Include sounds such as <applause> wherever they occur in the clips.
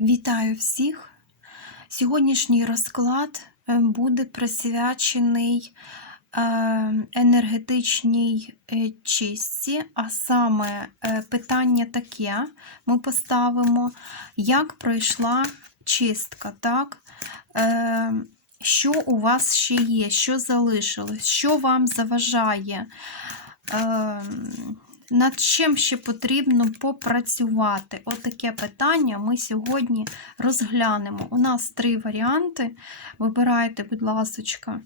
Вітаю всіх! Сьогоднішній розклад е, буде присвячений е, енергетичній е, чистці, а саме питання таке ми поставимо, як пройшла чистка, так? Що у вас ще є, що залишилось, що вам заважає? Над чим ще потрібно попрацювати? Отаке питання ми сьогодні розглянемо. У нас три варіанти. Вибирайте, будь ласочка,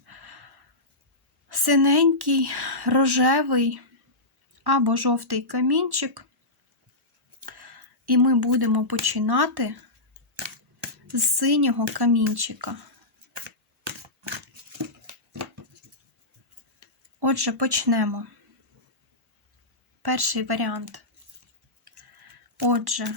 синенький, рожевий або жовтий камінчик. І ми будемо починати з синього камінчика. Отже, почнемо. Перший варіант. Отже,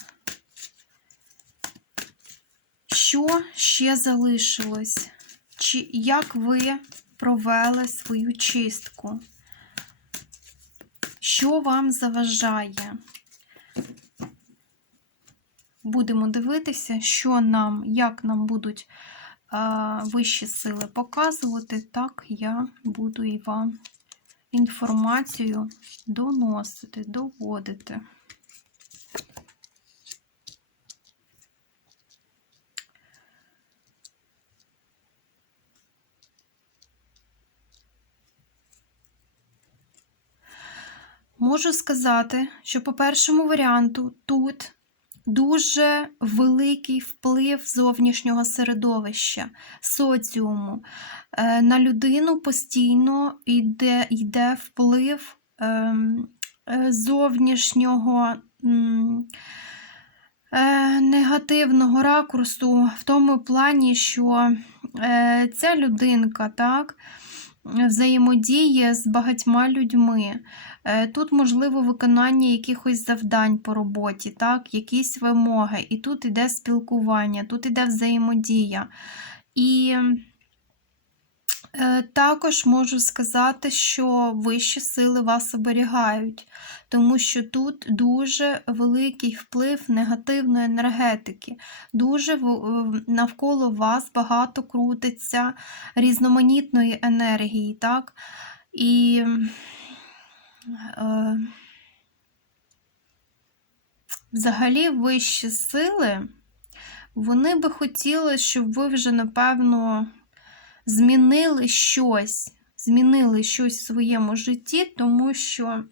що ще залишилось? Чи як ви провели свою чистку? Що вам заважає? Будемо дивитися, що нам, як нам будуть а, вищі сили показувати, так я буду і вам інформацію доносити, доводити. Можу сказати, що по першому варіанту тут дуже великий вплив зовнішнього середовища, соціуму. Е, На людину постійно йде, йде вплив ем, е, зовнішнього е, негативного ракурсу в тому плані, що ця людинка так, взаємодіє з багатьма людьми. Е, Тут можливо виконання якихось завдань по роботі, так, якісь вимоги, і тут іде спілкування, тут іде взаємодія. І також можу сказати, що вищі сили вас оберігають, тому що тут дуже великий вплив негативної енергетики. Дуже е, навколо вас багато крутиться різноманітної енергії, так? І е, взагалі вищі сили, вони би хотіли, щоб ви вже, напевно, змінили щось, змінили щось в своєму житті, тому що,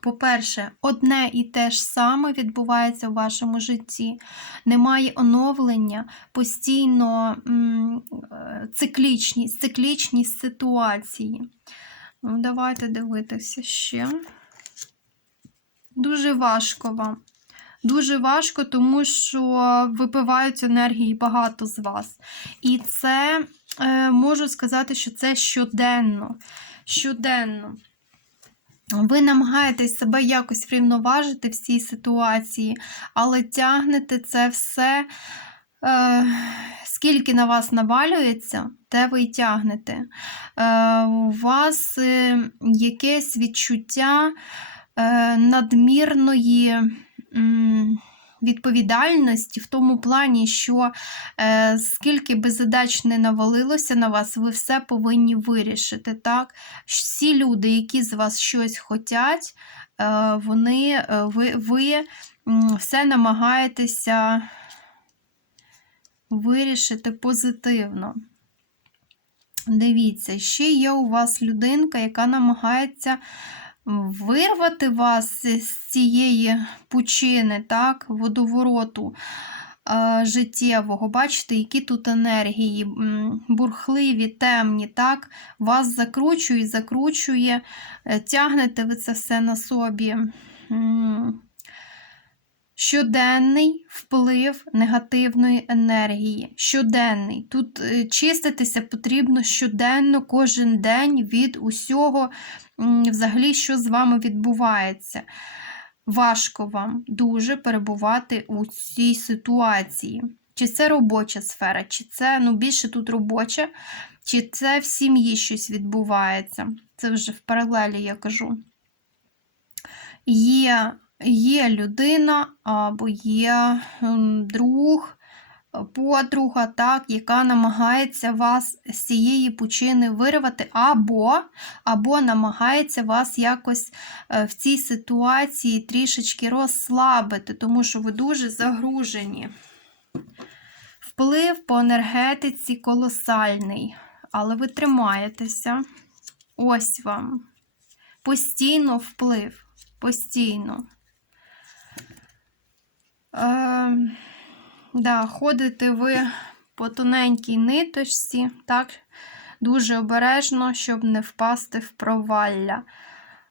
по-перше, одне і те ж саме відбувається в вашому житті. Немає оновлення, постійно е, циклічність, циклічність ситуації. Ну, давайте дивитися ще. Дуже важко вам. Дуже важко, тому що випивають енергії багато з вас. І це е, можу сказати, що це щоденно. Щоденно. Ви намагаєтесь себе якось врівноважити в цій ситуації, але тягнете це все, е, скільки на вас навалюється, те ви й тягнете. Е, у вас е, якесь відчуття е, надмірної відповідальності в тому плані, що е, скільки би задач не навалилося на вас, ви все повинні вирішити. Так? Всі люди, які з вас щось хочуть, е, вони, е, ви, ви все намагаєтеся вирішити позитивно. Дивіться, ще є у вас людинка, яка намагається вирвати вас з цієї пучини, так, водовороту е, життєвого. Бачите, які тут енергії, бурхливі, темні, так, вас закручує, закручує, е, тягнете ви це все на собі. Щоденний вплив негативної енергії. Щоденний. Тут е, чиститися потрібно щоденно, кожен день від усього, взагалі, що з вами відбувається. Важко вам дуже перебувати у цій ситуації. Чи це робоча сфера, чи це ну, більше тут робоча, чи це в сім'ї щось відбувається. Це вже в паралелі я кажу. Є є людина або є друг, подруга, так, яка намагається вас з цієї пучини вирвати, або, або намагається вас якось е, в цій ситуації трішечки розслабити, тому що ви дуже загружені. Вплив по енергетиці колосальний, але ви тримаєтеся. Ось вам. Постійно вплив. Постійно. Е, да, ходите ви по тоненькій ниточці, так? Дуже обережно, щоб не впасти в провалля.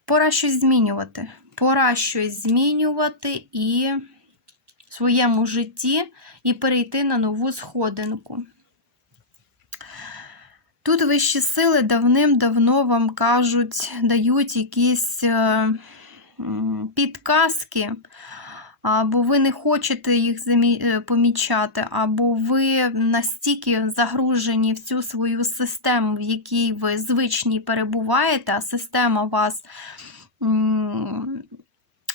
Пора щось змінювати. Пора щось змінювати і в своєму житті і перейти на нову сходинку. Тут вищі сили давним-давно вам кажуть, дають якісь е, підказки, або ви не хочете їх е, помічати, або ви настільки загружені в цю свою систему, в якій ви звичні перебуваєте, а система вас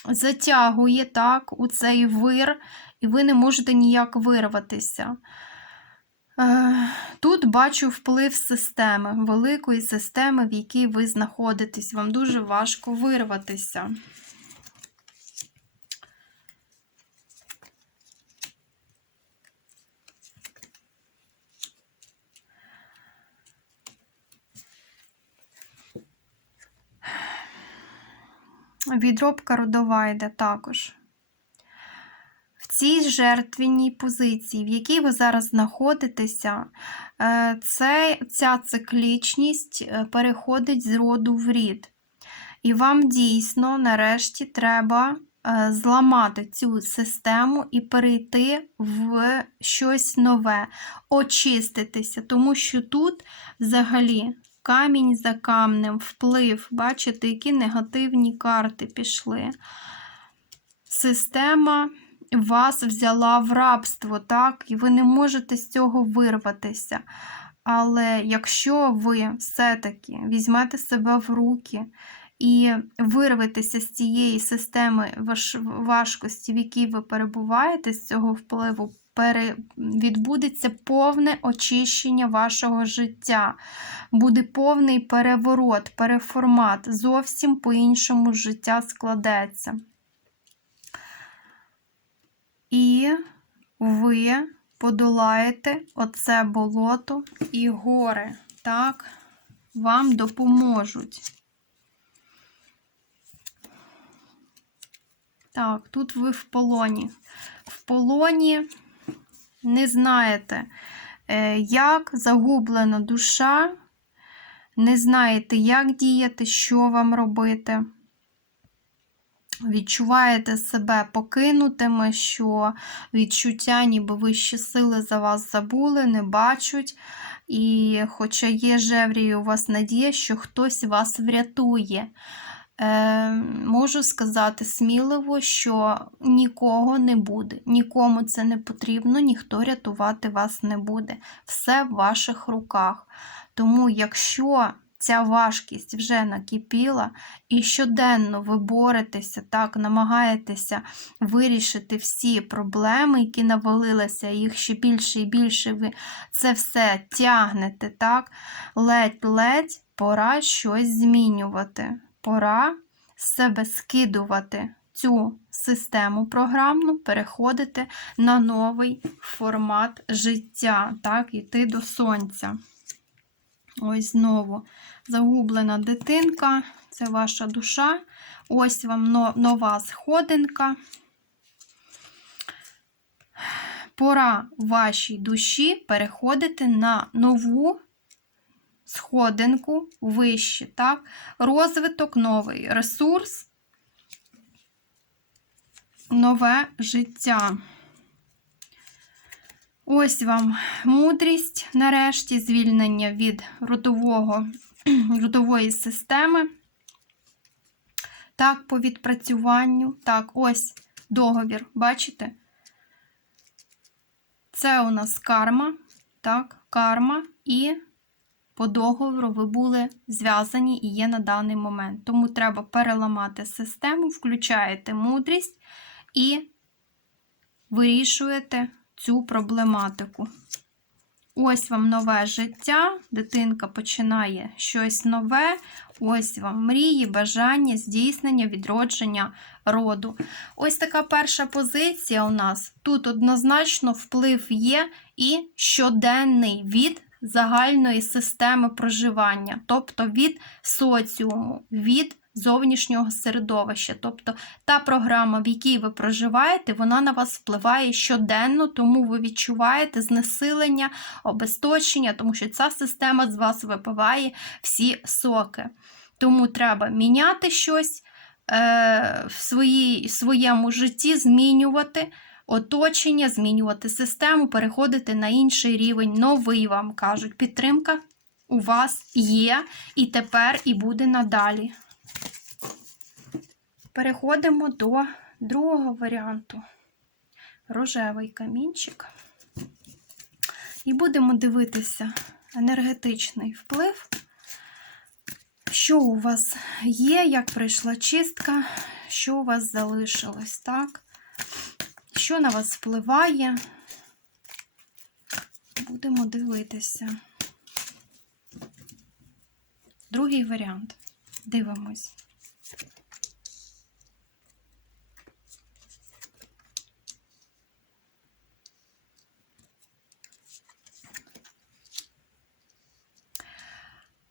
затягує так, у цей вир, і ви не можете ніяк вирватися. Е, Тут бачу вплив системи, великої системи, в якій ви знаходитесь. Вам дуже важко вирватися. Відробка родова йде також. В цій жертвенній позиції, в якій ви зараз знаходитеся, е, це, ця циклічність е, переходить з роду в рід. І вам дійсно, нарешті, треба е, зламати цю систему і перейти в щось нове, очиститися, тому що тут взагалі камінь за камнем, вплив, бачите, які негативні карти пішли. Система вас взяла в рабство, так, і ви не можете з цього вирватися. Але якщо ви все-таки візьмете себе в руки і вирветеся з цієї системи важкості, в якій ви перебуваєте, з цього впливу. Відбудеться повне очищення вашого життя. Буде повний переворот, переформат. Зовсім по-іншому життя складеться. І ви подолаєте оце болото і гори. Так, вам допоможуть. Так, тут ви в полоні. В полоні не знаєте, е, як загублена душа, не знаєте, як діяти, що вам робити. Відчуваєте себе покинутими, що відчуття, ніби вищі сили за вас забули, не бачать. І хоча є жеврі, у вас надія, що хтось вас врятує. Е, можу сказати сміливо, що нікого не буде, нікому це не потрібно, ніхто рятувати вас не буде. Все в ваших руках. Тому, якщо ця важкість вже накипіла, і щоденно ви боретеся, так, намагаєтеся вирішити всі проблеми, які навалилися, їх ще більше і більше ви це все тягнете, так, ледь-ледь пора щось змінювати. Пора з себе скидувати цю систему програмну, переходити на новий формат життя, так, іти до сонця. Ось знову загублена дитинка, це ваша душа. Ось вам нова сходинка. Пора вашій душі переходити на нову сходинку вище, так? Розвиток, новий ресурс, нове життя. Ось вам мудрість, нарешті, звільнення від родового, <clears throat> родової системи. Так, по відпрацюванню. Так, ось договір, бачите? Це у нас карма, так, карма і по договору ви були зв'язані і є на даний момент. Тому треба переламати систему, включаєте мудрість і вирішуєте цю проблематику. Ось вам нове життя, дитинка починає щось нове. Ось вам мрії, бажання, здійснення, відродження роду. Ось така перша позиція у нас. Тут однозначно вплив є і щоденний від загальної системи проживання, тобто від соціуму, від зовнішнього середовища. Тобто та програма, в якій ви проживаєте, вона на вас впливає щоденно, тому ви відчуваєте знесилення, обесточення, тому що ця система з вас випиває всі соки. Тому треба міняти щось е, в своїй, своєму житті, змінювати оточення, змінювати систему, переходити на інший рівень, новий вам кажуть. Підтримка у вас є і тепер, і буде надалі. Переходимо до другого варіанту. Рожевий камінчик. І будемо дивитися енергетичний вплив. Що у вас є, як прийшла чистка, що у вас залишилось, так? Що на вас впливає? Будемо дивитися. Другий варіант. Дивимось.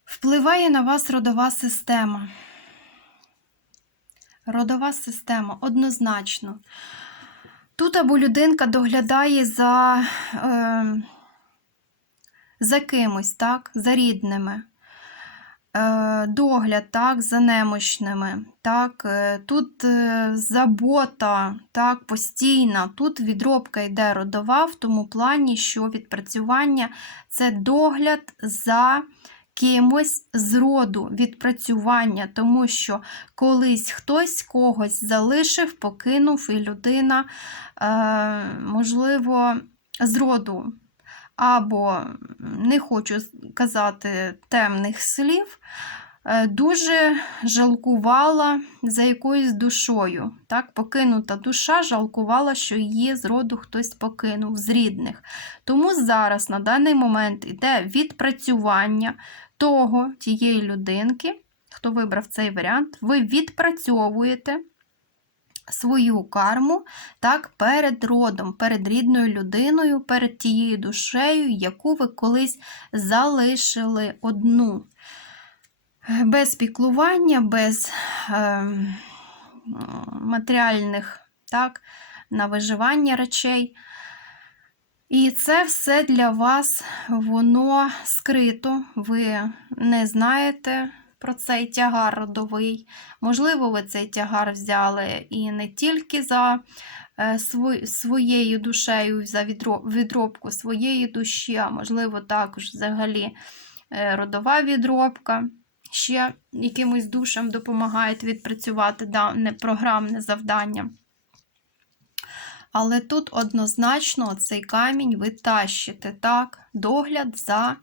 Впливає на вас родова система. Родова система однозначно. Тут або людинка доглядає за, е, за кимось, так, за рідними. Е, догляд, так, за немощними. Так, е, тут е, забота, так, постійна. Тут відробка йде родова в тому плані, що відпрацювання це догляд за кимось з роду відпрацювання, тому що колись хтось когось залишив, покинув, і людина, е, можливо, з роду. Або не хочу казати темних слів, е, дуже жалкувала за якоюсь душою. Так, Покинута душа жалкувала, що її з роду хтось покинув з рідних. Тому зараз на даний момент йде відпрацювання того, тієї людинки, хто вибрав цей варіант, ви відпрацьовуєте свою карму так, перед родом, перед рідною людиною, перед тією душею, яку ви колись залишили одну. Без піклування, без е, матеріальних так, на виживання речей. І це все для вас, воно скрито, ви не знаєте про цей тягар родовий. Можливо, ви цей тягар взяли і не тільки за е, своєю душею, за відробку своєї душі, а можливо, також взагалі е, родова відробка. Ще якимось душам допомагають відпрацювати дане програмне завдання. Але тут однозначно цей камінь ви тащите, так? Догляд за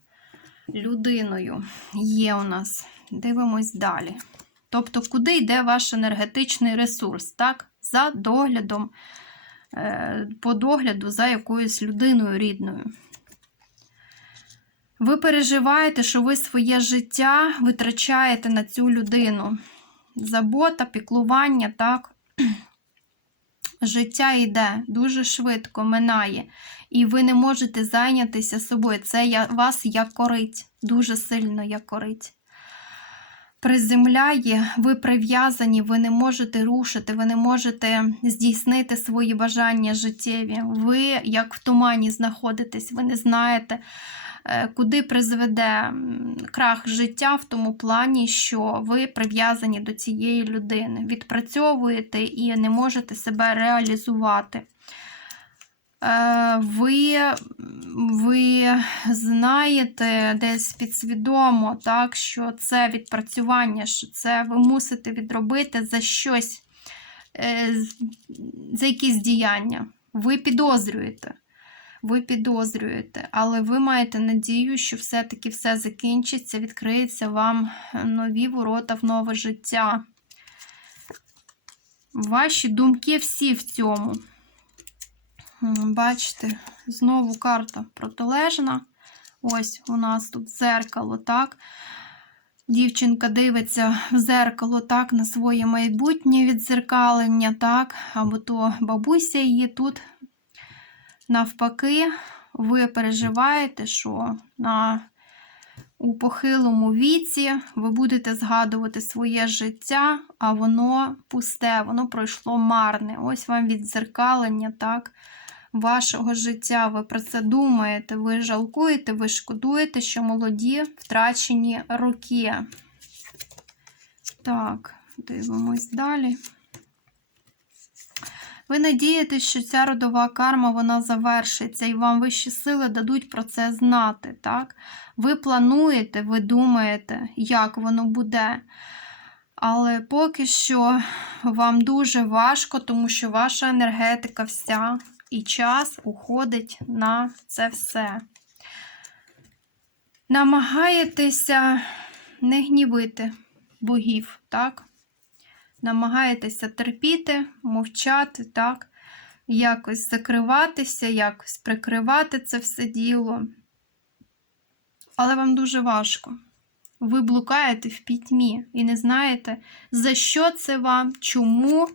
людиною є у нас. Дивимось далі. Тобто, куди йде ваш енергетичний ресурс, так? За доглядом, е, по догляду за якоюсь людиною рідною. Ви переживаєте, що ви своє життя витрачаєте на цю людину. Забота, піклування, так? Життя йде дуже швидко минає, і ви не можете зайнятися собою. Це вас як корить, дуже сильно як корить. Приземляє, ви прив'язані, ви не можете рушити, ви не можете здійснити свої бажання життєві. Ви, як в тумані, знаходитесь, ви не знаєте, куди призведе крах життя в тому плані, що ви прив'язані до цієї людини, відпрацьовуєте і не можете себе реалізувати. Е, ви ви знаєте десь підсвідомо, так, що це відпрацювання, що це ви мусите відробити за щось, е, за якісь діяння. Ви підозрюєте. Ви підозрюєте, але ви маєте надію, що все-таки все закінчиться, відкриються вам нові ворота в нове життя. Ваші думки всі в цьому. Бачите, знову карта протилежна. Ось у нас тут зеркало, так? Дівчинка дивиться в зеркало так, на своє майбутнє відзеркалення, так, або то бабуся її тут навпаки, ви переживаєте, що на, у похилому віці ви будете згадувати своє життя, а воно пусте, воно пройшло марне. Ось вам відзеркалення, так, вашого життя. Ви про це думаєте, ви жалкуєте, ви шкодуєте, що молоді втрачені роки. Так, дивимось далі. Ви надієтесь, що ця родова карма вона завершиться, і вам вищі сили дадуть про це знати. так? Ви плануєте, ви думаєте, як воно буде. Але поки що вам дуже важко, тому що ваша енергетика вся і час уходить на це все. Намагаєтеся не гнівити богів, так? Намагаєтеся терпіти, мовчати, так? Якось закриватися, якось прикривати це все діло. Але вам дуже важко. Ви блукаєте в пітьмі і не знаєте, за що це вам, чому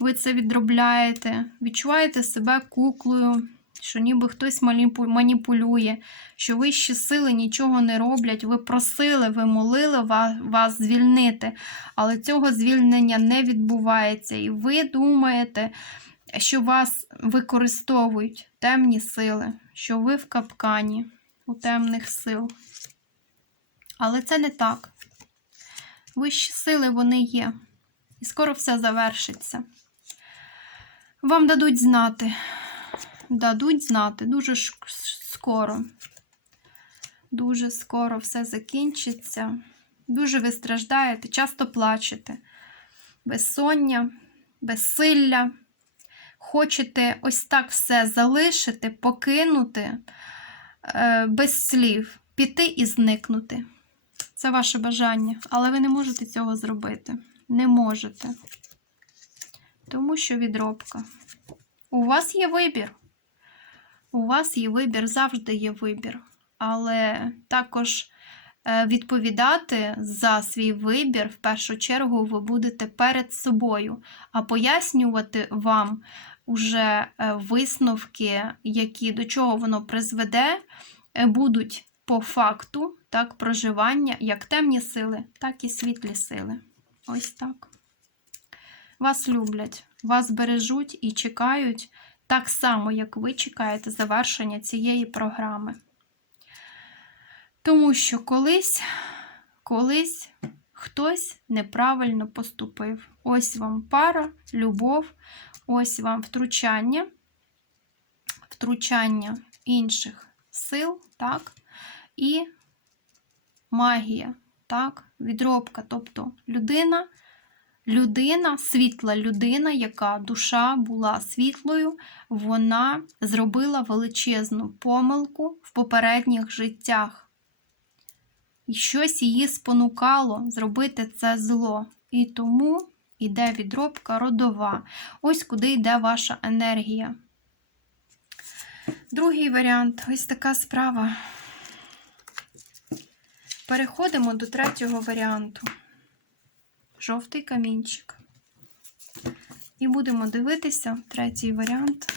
ви це відробляєте. Відчуваєте себе куклою, що ніби хтось маніпулює, що вищі сили нічого не роблять. Ви просили, ви молили вас, звільнити, але цього звільнення не відбувається. І ви думаєте, що вас використовують темні сили, що ви в капкані у темних сил. Але це не так. Вищі сили вони є. І скоро все завершиться. Вам дадуть знати. Дадуть знати дуже скоро. Дуже скоро все закінчиться. Дуже ви страждаєте, часто плачете. Безсоння, безсилля. Хочете ось так все залишити, покинути е, без слів, піти і зникнути. Це ваше бажання, але ви не можете цього зробити. Не можете. Тому що відробка. У вас є вибір. У вас є вибір, завжди є вибір. Але також е, відповідати за свій вибір в першу чергу ви будете перед собою, а пояснювати вам уже е, висновки, які до чого воно призведе, е, будуть по факту так, проживання як темні сили, так і світлі сили. Ось так. Вас люблять, вас бережуть і чекають так само, як ви чекаєте завершення цієї програми. Тому що колись, колись хтось неправильно поступив. Ось вам пара, любов, ось вам втручання, втручання інших сил, так, і магія, так, відробка. Тобто людина, людина, світла людина, яка душа була світлою, вона зробила величезну помилку в попередніх життях. І щось її спонукало зробити це зло. І тому йде відробка родова. Ось куди йде ваша енергія. Другий варіант ось така справа. Переходимо до третього варіанту. Жовтий камінчик. І будемо дивитися третій варіант.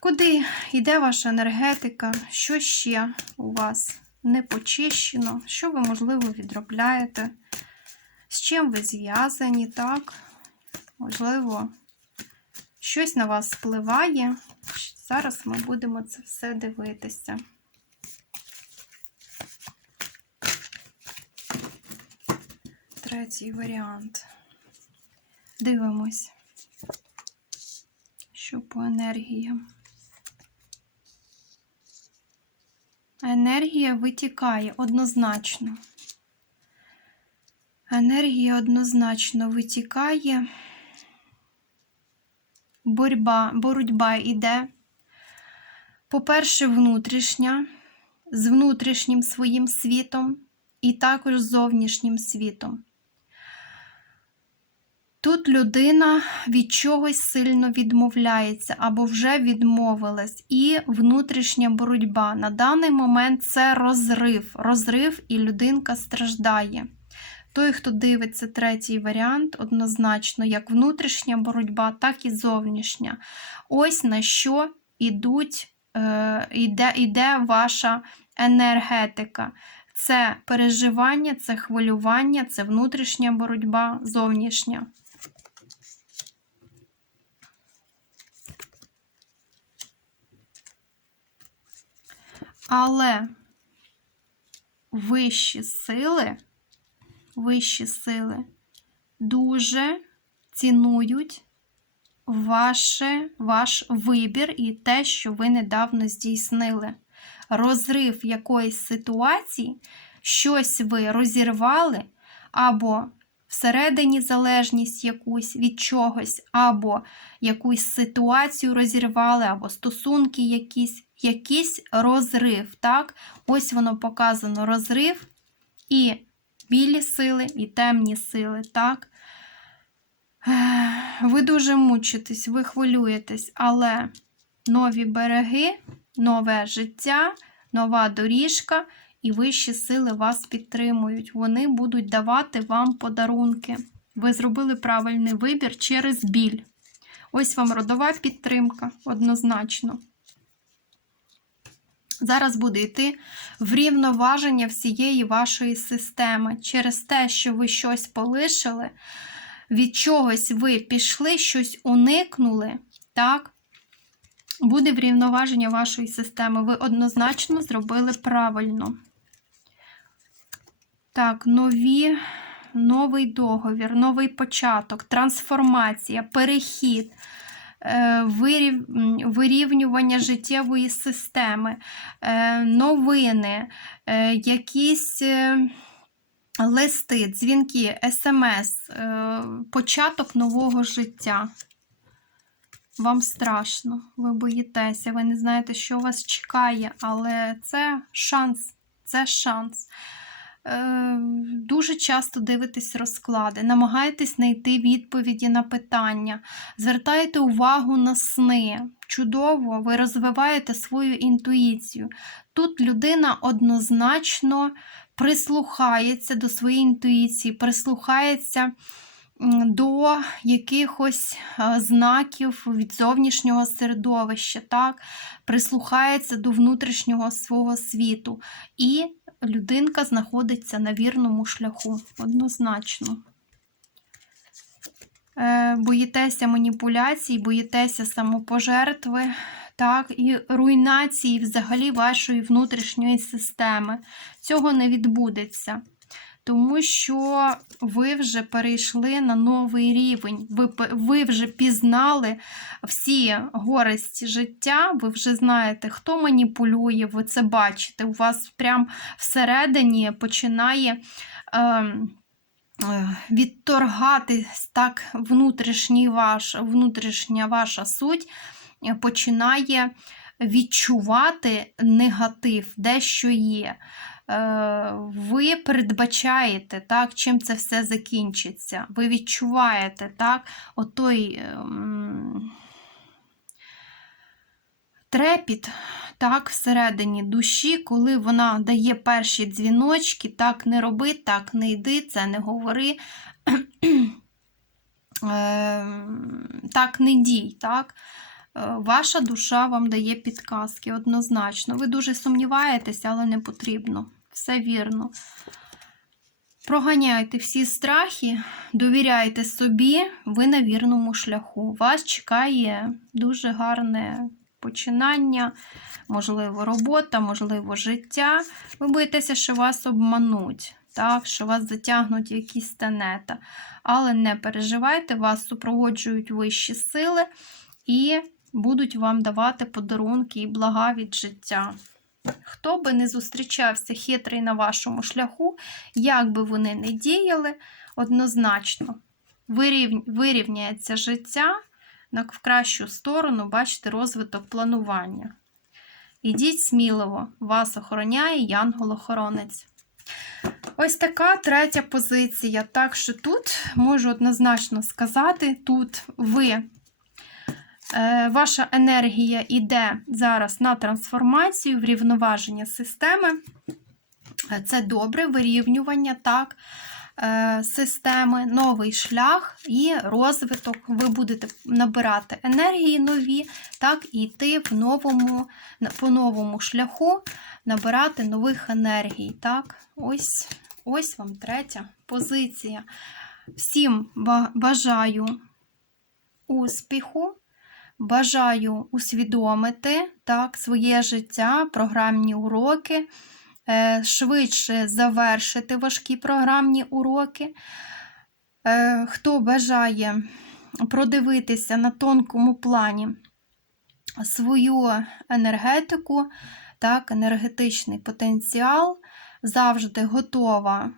Куди йде ваша енергетика? Що ще у вас не почищено? Що ви, можливо, відробляєте? З чим ви зв'язані, так? Можливо, щось на вас впливає. Зараз ми будемо це все дивитися. Третій варіант. Дивимось, що по енергіям. Енергія витікає однозначно. Енергія однозначно витікає. Боротьба, боротьба йде. По-перше, внутрішня, з внутрішнім своїм світом, і також з зовнішнім світом. Тут людина від чогось сильно відмовляється або вже відмовилась, і внутрішня боротьба. На даний момент це розрив. Розрив, і людинка страждає. Той, хто дивиться третій варіант, однозначно, як внутрішня боротьба, так і зовнішня. Ось на що ідуть, е, іде, іде ваша енергетика. Це переживання, це хвилювання, це внутрішня боротьба, зовнішня. Але вищі сили, вищі сили дуже цінують ваше, ваш вибір і те, що ви недавно здійснили. Розрив якоїсь ситуації, щось ви розірвали, або всередині залежність якусь від чогось, або якусь ситуацію розірвали, або стосунки якісь, якийсь розрив. Так? Ось воно показано розрив і білі сили, і темні сили. так? Ви дуже мучитесь, ви хвилюєтесь, але нові береги, нове життя, нова доріжка і вищі сили вас підтримують. Вони будуть давати вам подарунки. Ви зробили правильний вибір через біль. Ось вам родова підтримка, однозначно. Зараз буде йти врівноваження всієї вашої системи. Через те, що ви щось полишили, від чогось ви пішли, щось уникнули, так? Буде врівноваження вашої системи. Ви однозначно зробили правильно. Так, нові, новий договір, новий початок, трансформація, перехід, вирівнювання життєвої системи, е, новини, е, якісь листи, дзвінки, смс, початок нового життя. Вам страшно, ви боїтеся, ви не знаєте, що вас чекає, але це шанс, це шанс. Е, дуже часто дивитесь розклади, намагаєтесь знайти відповіді на питання, звертаєте увагу на сни. Чудово, ви розвиваєте свою інтуїцію. Тут людина однозначно прислухається до своєї інтуїції, прислухається до якихось е, знаків від зовнішнього середовища, так? прислухається до внутрішнього свого світу. І людинка знаходиться на вірному шляху, однозначно. Е, боїтеся маніпуляцій, боїтеся самопожертви, так, і руйнації взагалі вашої внутрішньої системи. Цього не відбудеться тому що ви вже перейшли на новий рівень, ви ви вже пізнали всі горесті життя, ви вже знаєте, хто маніпулює, ви це бачите. У вас прям всередині починає. Е, Відторгати так внутрішній ваш, внутрішня ваша суть починає відчувати негатив, дещо є. Е, ви передбачаєте, так, чим це все закінчиться. Ви відчуваєте так, отой ем, трепіт так, всередині душі, коли вона дає перші дзвіночки, так, не роби, так, не йди, це не говори. <clears throat> Ем, так, не дій. так. Е, ваша душа вам дає підказки однозначно. Ви дуже сумніваєтеся, але не потрібно все вірно. Проганяйте всі страхи, довіряйте собі, ви на вірному шляху. Вас чекає дуже гарне починання, можливо, робота, можливо, життя. Ви боїтеся, що вас обмануть, так, що вас затягнуть якісь тенета. Але не переживайте, вас супроводжують вищі сили і будуть вам давати подарунки і блага від життя. Хто би не зустрічався хитрий на вашому шляху, як би вони не діяли, однозначно вирівняється життя в кращу сторону, бачите, розвиток планування. Ідіть сміливо, вас охороняє Янгол-охоронець. Ось така третя позиція. Так що тут можу однозначно сказати: тут ви, ваша енергія йде зараз на трансформацію, врівноваження системи. Е, Це добре вирівнювання так, е, системи, новий шлях і розвиток. Ви будете набирати енергії нові, так, і йти в новому, по новому шляху, набирати нових енергій. Так, ось, ось вам третя позиція. Всім бажаю успіху. Бажаю усвідомити так, своє життя, програмні уроки, е, швидше завершити важкі програмні уроки. Е, Хто бажає продивитися на тонкому плані свою енергетику, так, енергетичний потенціал, завжди готова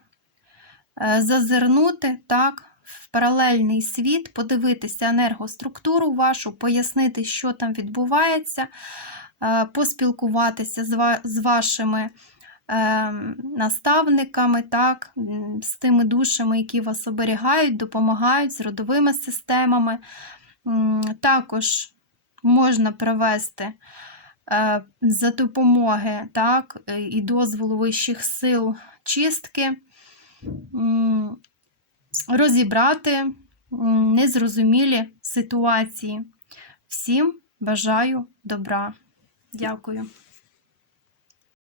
е, зазирнути так, в паралельний світ, подивитися енергоструктуру вашу, пояснити, що там відбувається, е, поспілкуватися з вашими е, наставниками, так, з тими душами, які вас оберігають, допомагають з родовими системами. Також можна привести е, за допомоги так, і дозволу вищих сил чистки, розібрати незрозумілі ситуації. Всім бажаю добра. Дякую.